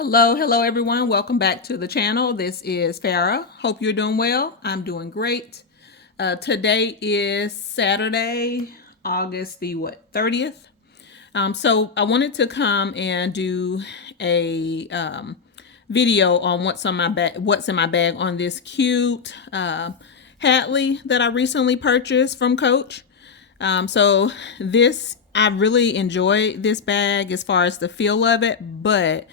Hello everyone. Welcome back to the channel. This is Farah. Hope you're doing well. I'm doing great. Today is Saturday, August the 30th. So I wanted to come and do a video on what's in my bag on this cute Hadley that I recently purchased from Coach. So I really enjoy this bag as far as the feel of it, but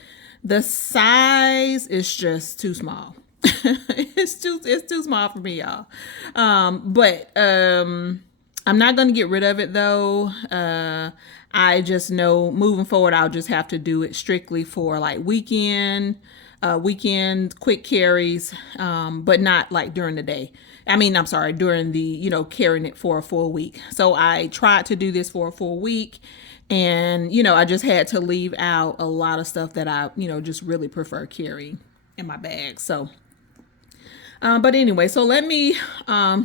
the size is just too small. It's too small for me, y'all. But I'm not gonna get rid of it though. I just know moving forward, I'll just have to do it strictly for like weekend quick carries, but not like during the day. I'm sorry, during the, carrying it for a full week. So I tried to do this for a full week, and, I just had to leave out a lot of stuff that I, just really prefer carrying in my bag. So, but anyway, so let me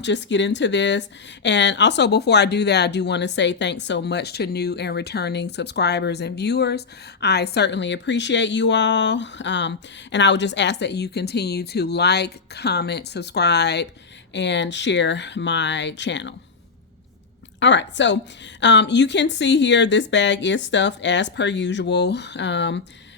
just get into this. And also, before I do that, I do want to say thanks so much to new and returning subscribers and viewers. I certainly appreciate you all. And I would just ask that you continue to like, comment, subscribe, and share my channel. All right, so you can see here this bag is stuffed as per usual.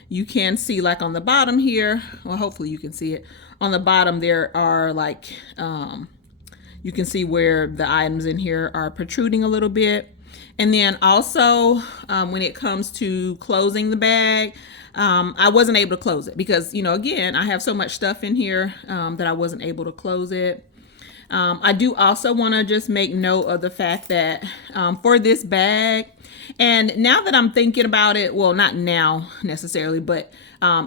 You can see like on the bottom here, well, hopefully you can see it. On the bottom there are like, you can see where the items in here are protruding a little bit. And then also when it comes to closing the bag, I wasn't able to close it because, again, I have so much stuff in here that I wasn't able to close it. I do also want to just make note of the fact that for this bag, and now that I'm thinking about it, well, not now necessarily, but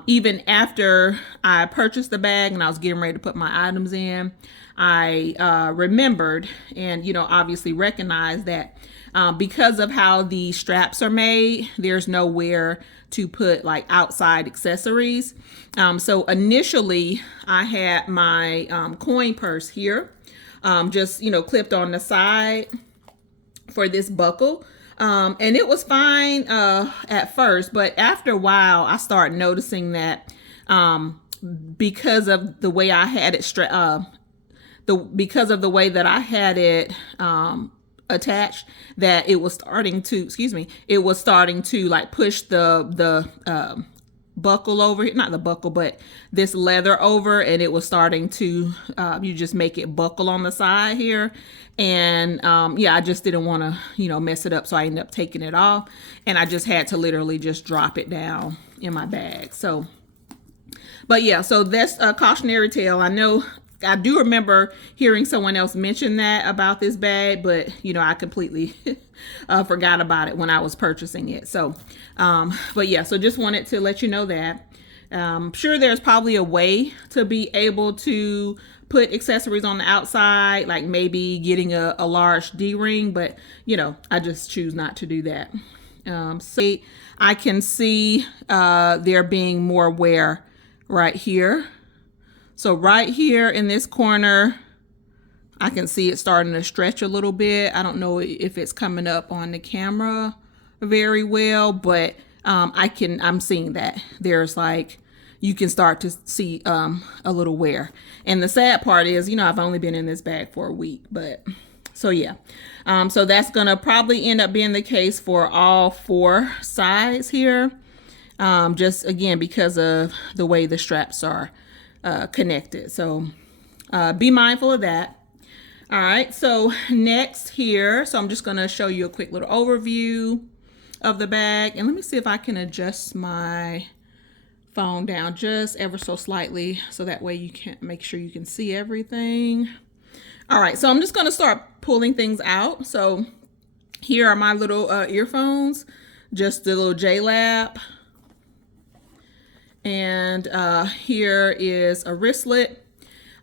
even after I purchased the bag and I was getting ready to put my items in, I remembered and, obviously recognized that because of how the straps are made, there's nowhere to put like outside accessories. So initially I had my coin purse here. Just, clipped on the side for this buckle. And it was fine at first, but after a while, I started noticing that because of the way I had it because of the way that I had it attached, that it was starting to like push the buckle over, not the buckle, but this leather over, and it was starting to you just make it buckle on the side here. And I just didn't want to mess it up, so I ended up taking it off, and I just had to literally just drop it down in my bag. So but yeah, so that's a cautionary tale. I do remember hearing someone else mention that about this bag, but I completely forgot about it when I was purchasing it. So, but yeah, so just wanted to let you know that. Sure, there's probably a way to be able to put accessories on the outside, like maybe getting a large D-ring, but I just choose not to do that. So I can see there being more wear right here. So right here in this corner, I can see it starting to stretch a little bit. I don't know if it's coming up on the camera very well, but I'm seeing that there's like, you can start to see a little wear. And the sad part is, I've only been in this bag for a week, but so yeah. So that's gonna probably end up being the case for all 4 sides here. Just again, because of the way the straps are connected. So be mindful of that. All right, so next here, so I'm just gonna show you a quick little overview of the bag. And let me see if I can adjust my phone down just ever so slightly, so that way you can make sure you can see everything. All right, so I'm just gonna start pulling things out. So here are my little earphones, just the little J-Lab. And here is a wristlet.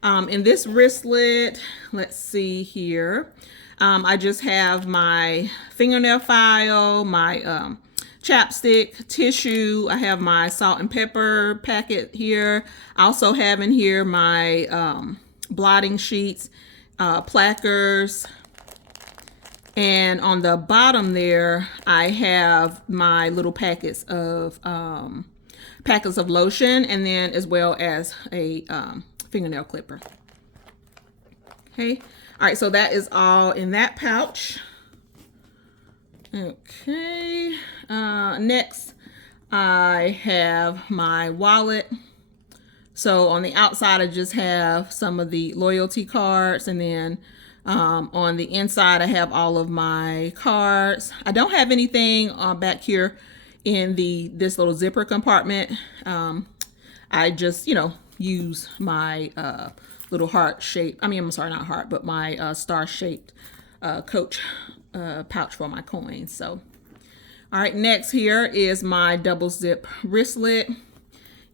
In this wristlet, let's see here. I just have my fingernail file, my chapstick, tissue. I have my salt and pepper packet here. I also have in here my blotting sheets, plackers. And on the bottom there, I have my little packets of packets of lotion, and then as well as a fingernail clipper. Okay. All right, so that is all in that pouch. Okay. Next, I have my wallet. So on the outside, I just have some of the loyalty cards, and then on the inside, I have all of my cards. I don't have anything back here in this little zipper compartment. I just, use my little heart shape. I'm sorry, not heart, but my star shaped Coach pouch for my coins. So, all right, next here is my double zip wristlet.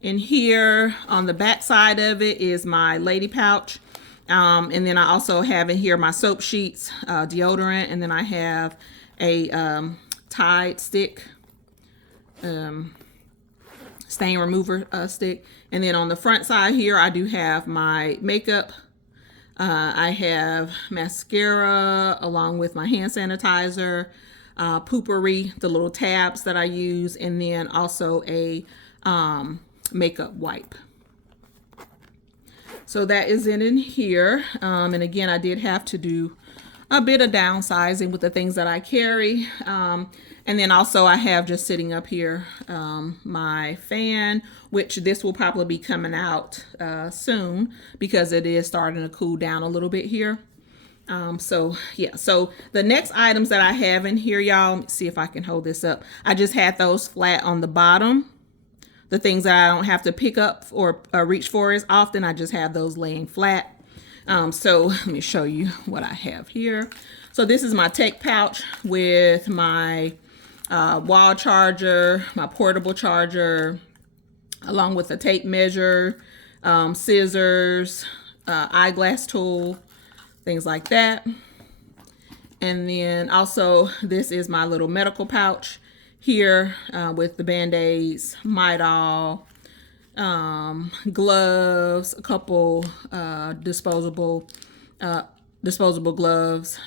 And here on the back side of it is my lady pouch. And then I also have in here my soap sheets, deodorant, and then I have a Tide stick, stain remover stick. And then on the front side here, I do have my makeup. I have mascara along with my hand sanitizer, Poopery, the little tabs that I use, and then also a makeup wipe. So that is it in here. And again, I did have to do a bit of downsizing with the things that I carry. And then also I have just sitting up here my fan, which this will probably be coming out soon because it is starting to cool down a little bit here. So yeah, so the next items that I have in here, y'all, let me see if I can hold this up. I just had those flat on the bottom. The things that I don't have to pick up or reach for as often, I just have those laying flat. So let me show you what I have here. So this is my tech pouch with my wall charger, my portable charger, along with a tape measure, scissors, eyeglass tool, things like that. And then also this is my little medical pouch here with the Band-Aids, Midol, gloves, a couple disposable gloves,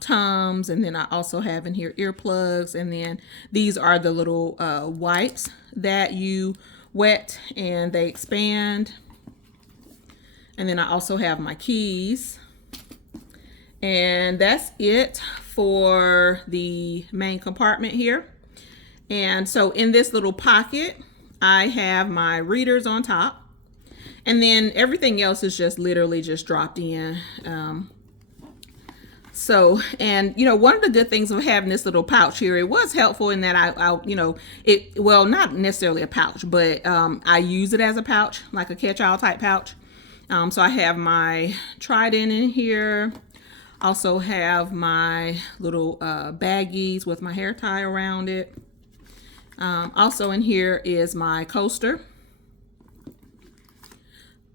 Tums, and then I also have in here earplugs, and then these are the little wipes that you wet and they expand. And then I also have my keys. And that's it for the main compartment here. And so in this little pocket, I have my readers on top, and then everything else is just literally just dropped in. So, and one of the good things of having this little pouch here, it was helpful in that well, not necessarily a pouch, but I use it as a pouch, like a catch-all type pouch. So I have my Trident in here. Also have my little baggies with my hair tie around it. Also in here is my coaster,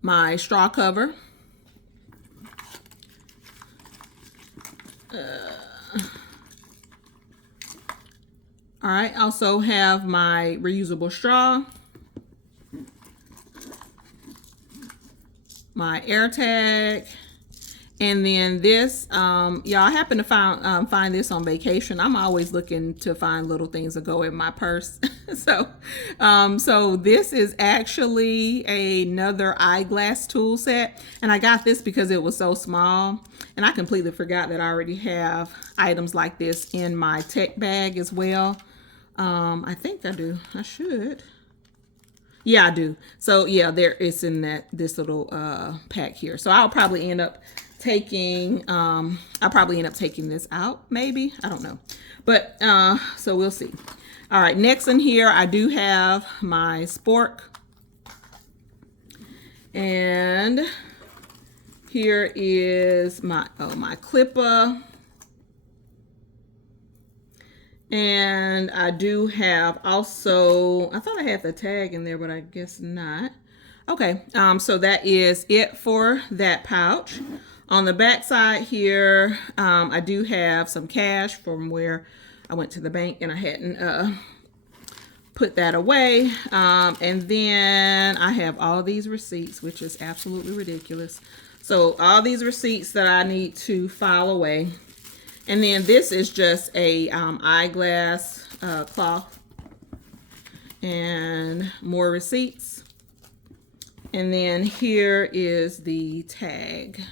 my straw cover, all right, also have my reusable straw, my air tag. And then this, y'all, I happen to find this on vacation. I'm always looking to find little things that go in my purse. So this is actually another eyeglass tool set. And I got this because it was so small. And I completely forgot that I already have items like this in my tech bag as well. I think I do. I should. Yeah, I do. So yeah, it's in this little pack here. So I'll probably end up taking this out, maybe, I don't know, but so we'll see. All right, next in here I do have my spork, and here is my clipper, and I do have also, I thought I had the tag in there, but I guess not. Okay, so that is it for that pouch. On the back side here, I do have some cash from where I went to the bank and I hadn't put that away. And then I have all these receipts, which is absolutely ridiculous. So all these receipts that I need to file away. And then this is just a eyeglass cloth. and more receipts. And then here is the tag,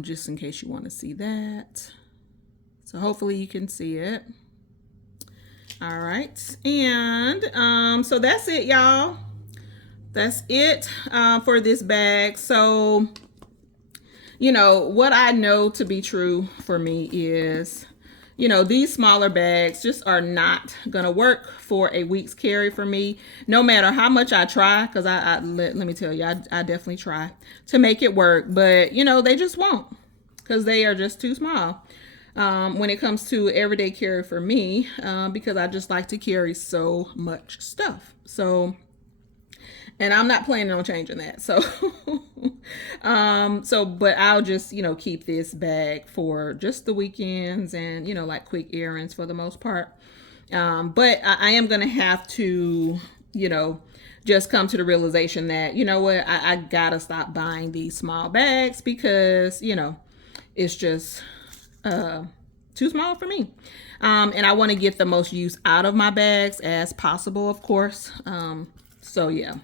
just in case you want to see that. So hopefully you can see it. All right, and so that's it, y'all. That's it for this bag. So, you know, what I know to be true for me is, you know, these smaller bags just are not gonna work for a week's carry for me, no matter how much I try, because let me tell you, I definitely try to make it work, but you know, they just won't, because they are just too small when it comes to everyday carry for me, because I just like to carry so much stuff. So, and I'm not planning on changing that. So, but I'll just, you know, keep this bag for just the weekends and, you know, like quick errands for the most part. But I am going to have to, you know, just come to the realization that, you know what, I gotta stop buying these small bags because, you know, it's just too small for me. And I want to get the most use out of my bags as possible, of course. So yeah.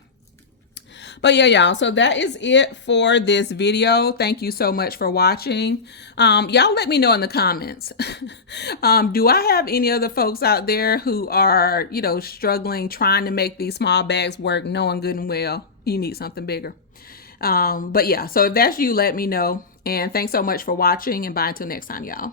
But yeah, y'all, so that is it for this video. Thank you so much for watching. Y'all let me know in the comments. Do I have any other folks out there who are, you know, struggling, trying to make these small bags work, knowing good and well you need something bigger? But yeah, so if that's you, let me know. And thanks so much for watching, and bye until next time, y'all.